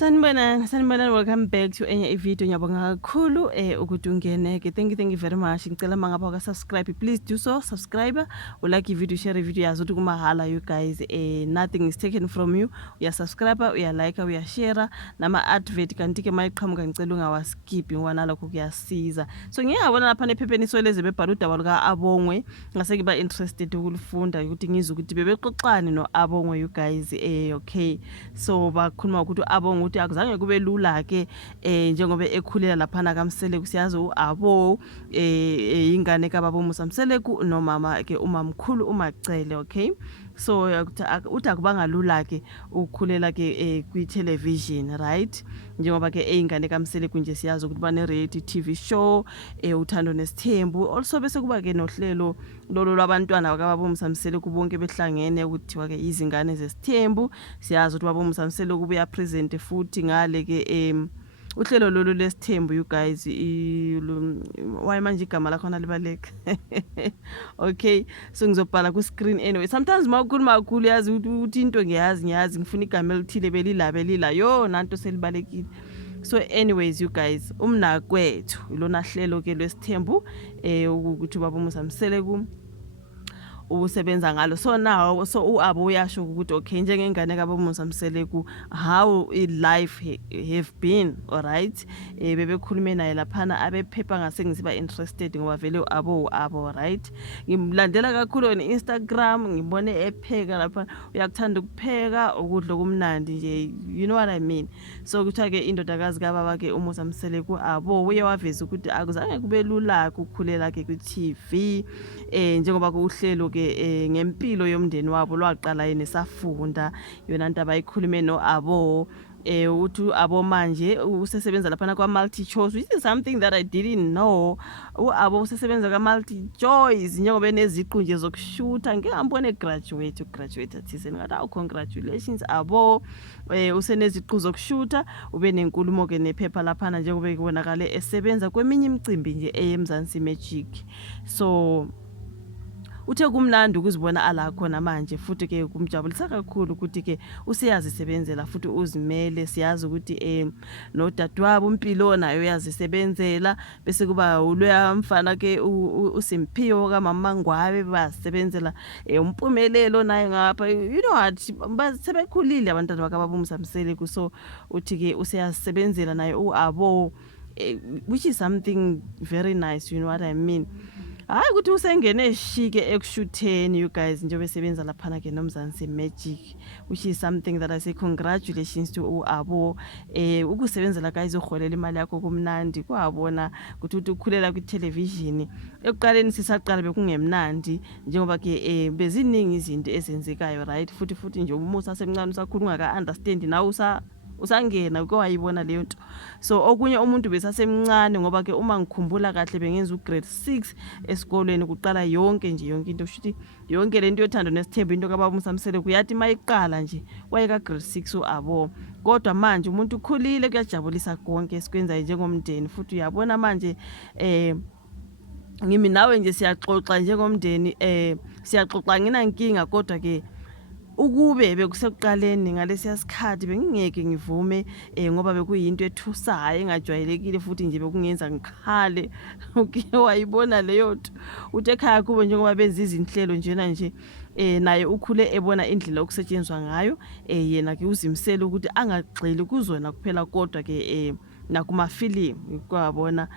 Sanibonani, welcome back to enye ivideo. Ngiyabonga kakhulu ukuthi ungeneke. Thank you very much. Ngicela mangapha waka subscribe, please do so. Subscribe, ulike ivideo, share ivideo yazi ukuthi kumahala you guys. Nothing is taken from you. Uya subscribe, uya like, uya share nama advert kanti ke mayiqhamuka ngicela ungawaskip ngoba nalokho kuyasiza. So ngiyabona lapha nephepheni soleze bebhala udaba luka Abongwe. Ngase ngiba interested ukulifunda ukuthi ngizwe ukuthi bebexoxani no Abongwe you guys. Okay. So bakhuluma ukuthi Abongwe ukuthi akuzange kube lula ke njengoba ekhulela lapha na kaMseleku siyazi uAbo ingane kaBaba Msamseleku nomama ke umamkhulu uMacele. Okay, so uthi akubanga lula ke ukukhulela ke kwi television, right? Njengoba ke ingane kaMseleku nje siyazi ukuthi bane reality TV show uthando nesithembu, also bese kuba ke nohlelo lolo lwabantwana kaBaba Msamseleku bonke behlangene ukuthiwa ke izingane zesithembu. Siyazi ukuthi Baba Msamseleku ubuya present futhi ngale ke uhlelo lolu lesithembu you guys why manje igama lakho nalibaleka. Okay, so ngizobhala ku screen anyway. Sometimes mawukhuluma kakhulu yazi ukuthi into ngiyazi ngifuna igama elithile belila yo nanto selibalekile. So anyways you guys, umnakwethu ilona hlelo ke lesithembu ukuthi Baba Msamseleku usebenza ngalo. So now uAbo uyasho ukuthi okay njengengane kaBaba Msamseleku how life have been, all right. Bebekhulume naye laphana abephepha ngase ngisiba interested ngoba vele uAbo, right. Ngimlandela kakhulu on Instagram, ngibone epheka lapha, uyakuthanda ukupheka ukudla okumnandi nje, you know what I mean. So kuthiwa ke indodakazi kaBaba ke uMsamseleku Abo uye waveza ukuthi akuzange kube lula ukukhulela ke ku TV njengoba kuhlelo ke ngempilo yomndeni wabo lwaqala yena esafunda yona into abayikhulume noAbo uthi Abo manje usesebenza lapha kwa Multi Choice, which is something that I didn't know. uAbo usesebenza kwa Multi Choice njengoba eneziqu nje zokushutha. Ngihambone graduate athise ngathi awu congratulations Abo, useneziqu zokushutha, ube nenkulumo ke nephepha lapha njengoba kubonakala esebenza kweminye imicimbi nje eMzansi Magic. So uthe kumnandi ukuzibona ala khona manje futhi ke kumjabulisa kakhulu ukuthi ke usiyazisebenzela futhi uzimele. Siyazi ukuthi no dadwabo uMpilo nayo yazisebenzela, bese kuba uloya mfana ke uSimphiwe kaMama Ngwabe basebenzela umpumelelo naye ngapha, you know what, basebekhulile abantwana bakaBaba Msamseleku. So uthi ke usiyasebenzela naye uAbo, which is something very nice, you know what I mean. Hayi ukuthi usengene eshike ekushutheni you guys nje besebenza lapha ke noMzansi Magic, which is something that I say congratulations to uAbo. Ukusebenzela guys uholela imali yakho kumnandi kwabona ukuthi ukhulela ku television. Ekuqaleni sisaqala bekungemnandi njengoba ke beziningi izinto ezenzekayo, right. Futhi nje umusa semncane usakhulu ungaka understand nawe usangena kwayibona leyo nto. So okunye umuntu besasemncane ngoba ke uma ngikhumbula kahle bengenza ugrade 6 esikolweni kuqala yonke into shuthi yonke lento yothando nesithembu into kaBaba Msamseleku yathi mayiqala nje wayeka grade 6 uAbo. Kodwa manje umuntu ukhulile kuyajabulisa konke esikwenza njengomndeni futhi uyabona manje ngimi nawe nje siyaxoxa njengomndeni, siyaxoxa nginankinga kodwa ke ukube bekusekuqaleni ngalesiya sikhathi bengingeke ngivume ngoba bekuyinto ethusayo engajwayelekile futhi nje bekungenza ngikhale. Okay, wayibona leyo nto uthi ekhaya kube njengoba benza izinhlelo njena nje naye ukhule ebona indlela okusetshenzwa ngayo, yena ke uzimsela ukuthi angagxili kuzona kuphela kodwa ke nakumafilimu kwabona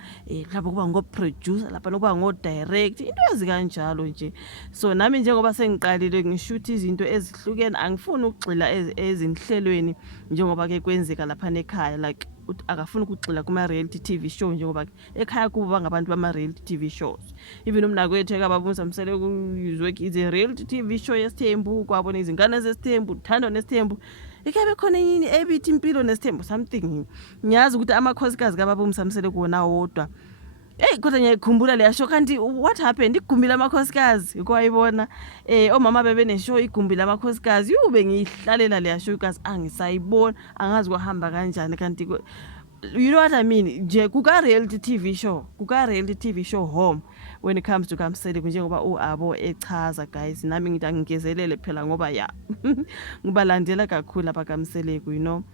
lapho kuba ngoproducer lapha kuba ngodirect into ezikanjalo nje. So nami njengoba sengiqalile ngishutha izinto ezihlukene, angifuni ukugxila ezinhlelweni njengoba ke kwenzeka lapha ekhaya, like akafuni ukugxila kuma reality TV show njengoba ekhaya kuba ngabantu bama reality TV shows. Even umnakwethu kaBaba Msamseleku uzwe is a reality TV show yesithembu, kwabona izingane zesithembu, uthando nesithembu. Ikabe khona yini ebithi impilo nesithembu something. Ngiyazi ukuthi amakhosikazi kaBaba Msamseleku wona wodwa. Kodwa ngiyakhumbula le show kanti what happened igumbi lamakhosikazi kwayibona omama bebe ne show igumbi lamakhosikazi. Yube ngihlalela le show kazi angisayibona, angazi kwahamba kanjani kanti you know what I mean. Nje kuka reality TV show home when it comes to kaMseleku njengoba uAbo echaza guys, nami ngithi angigezelele phela ngoba ya ngibalandela kakhulu abakaMseleku, you know.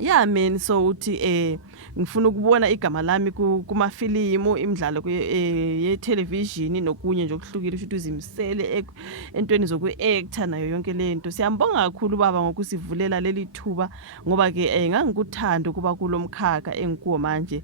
Yeah man, so uthi ngifuna ukubona igama lami kumafilimu, imidlalo ye television nokunye nje okuhlukile, usho ukuthi uzimisele entweni zoku-actor nayo yonke lento. Siyambonga kakhulu baba ngokusivulela leli thuba ngoba ke ngangikuthanda ukuba kulomkhakha engikuwo manje.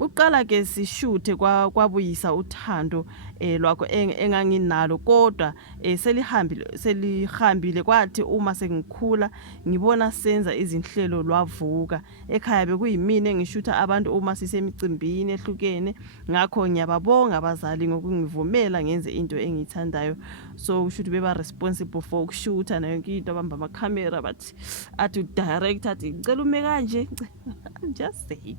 Uqala ke sishuthe kwabuyisa uthando lwakho enganginalo, kodwa selihambile kwathi uma sengikhula ngibona senza izinhlelo lwavuka. Ekhaya bekuyimina engishutha abantu uma sisemicimbini ehlukene, ngakho ngiyababonga abazali ngokungivumela ngenze into engiyithandayo. So ushuthi beba responsible for ukushutha nayo yonke into, abamba amakhamera bathi athi udirector athi ngicela ume kanje, just say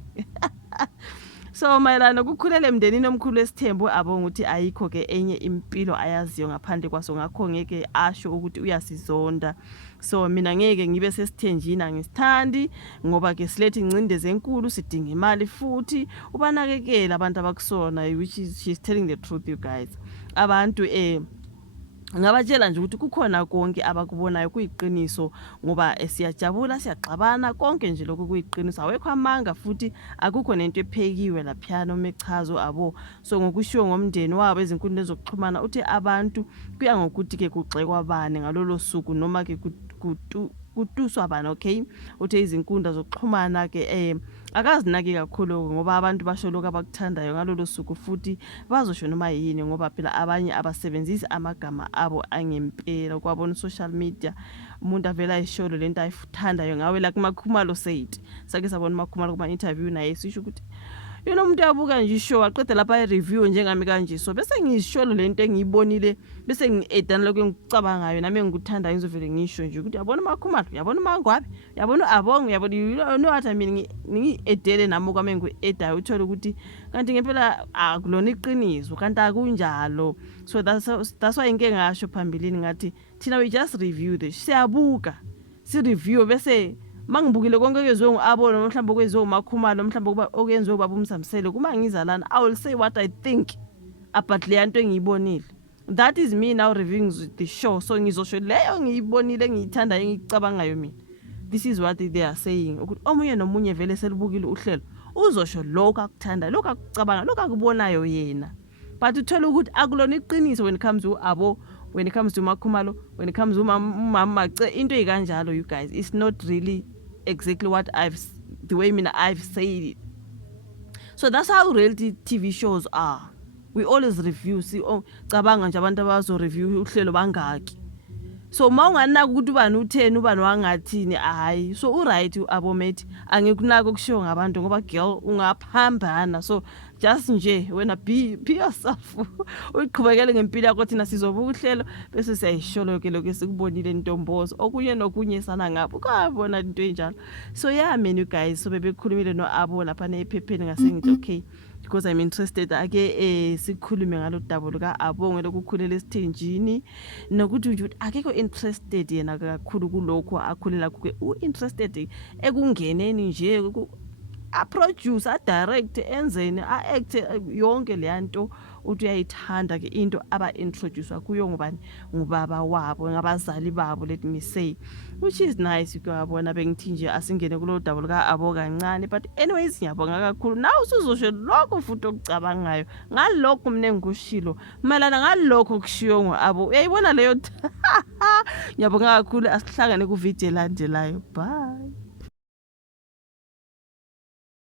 so mayelana ukukhulele emndenini omkhulu eSithembu, abonga ukuthi ayikho ke enye impilo ayaziyo ngaphandle kwaso, ngakho ngeke asho ukuthi uyasizonda. So mina ngeke ngibe sesithenjini, angisithandi ngoba ke silethe incindezi enkulu, sidinga imali futhi ubanakekela abantu abakusona, which is she's telling the truth you guys. Abantu ngabatshela nje ukuthi kukhona konke abakubonayo kuyiqiniso ngoba siyajabula, siyaxabana, konke nje lokho kuyiqiniso, awekho amanga futhi akukho nento ephekiwe lapha noma echazo abo. So ngokushiwo ngomndeni wabo ezinkundleni zokuxhumana uthi abantu kuya ngokuthi ke kugxekwa bani ngalolo suku noma ke kutuswa bani. Okay, uthe izinkundla zokuxhumana ke akazinaki kakhulu ngoba abantu basho lokho abakuthandayo ngalolo suku futhi bazosho noma yini ngoba phela abanye abasebenzisi amagama abo angempela. Kwabona social media umuntu avela ayisholo lento ayithandayo ngawe, like Makhumalo said, sake sabona Makhumalo kuma interview naye sisho ukuthi umuntu yabuka nje ishow aqeda lapha i-review njengami kanje, so bese ngisholo lento engiyibonile bese ngi-edana lokho engikucabangayo nami engikuthandayo ngizovele ngisho nje ukuthi yabona Makhumalo, yabona Mangwabi, yabona Abongo, yabona you know what I mean, ngi-edele nami kwami engu-edayo uthola ukuthi kanti ngempela akulona iqiniso kanti akunjalo. So that's why ngeke ngasho phambilini ngathi thina we just review this, siyabuka si-review bese mangibukile konke okwenziwe ngu-Abo mhlawumbe okwenziwe uMakhumalo mhlawumbe okwenziwe ubaba uMsamsele, kuma ngizalana I will say what I think about le nto engiyibonile. That is me now reviewing the show, so ngizosho leyo ngiyibonile engiyithandayo engicabangayo mina. This is what they are saying, ukuthi omunye nomunye vele selibukile uhlelo uzosho lokho akuthanda, lokho akucabanga, lokho akubonayo yena, but uthola ukuthi akulona iqiniso when it comes to Abo, when it comes to Makhumalo, when it comes to Mama Mace, into ekanjalo. You guys, it's not really exactly what the way mina I've said it. So that's how reality TV shows are. We always review, see cabanga nje abantu abazo review uhlelo bangaki. So mawunganaka ukuthi ubani utheni ubani wangathini, hayi, so uright uAbo mate, angikunaka ukushiwo ngabantu ngoba girl ungaphambana. So just nje wena be yourself, uqhubekele ngempilo yakho, thina sizobuka uhlelo bese siyayisholo ke lokho esikubonile intombozo okunye nokunye sana ngapho ukabona into enjalo. So yeah man, you guys, so bebekhulumile noAbo lapha nephepheni ngase ngithi okay because I'm interested ake sikhulume ngalo daba luka Abonge lokukhulela esithenjini nokuthi nje akekho interested yena kakhulu kulokho akhulela kuke, interested ekungeneni nje a produce, a direct, enzeni, a act yonke le nto uthi uyayithanda ke into aba introduce kuyo ngubaba wabo ngabazali babo, let me say, which is nice. Ukuyabona bengithi nje asingene kulo daba luka Abo kancane, but anyways ngiyabonga kakhulu. Nawe usuzosho lokho futhi okucabangayo ngalokho mina engikushilo malana ngalokho kushiyo ngoAbo, uyayibona leyo. Ngiyabonga kakhulu, asihlangane ku video elandelayo, bye.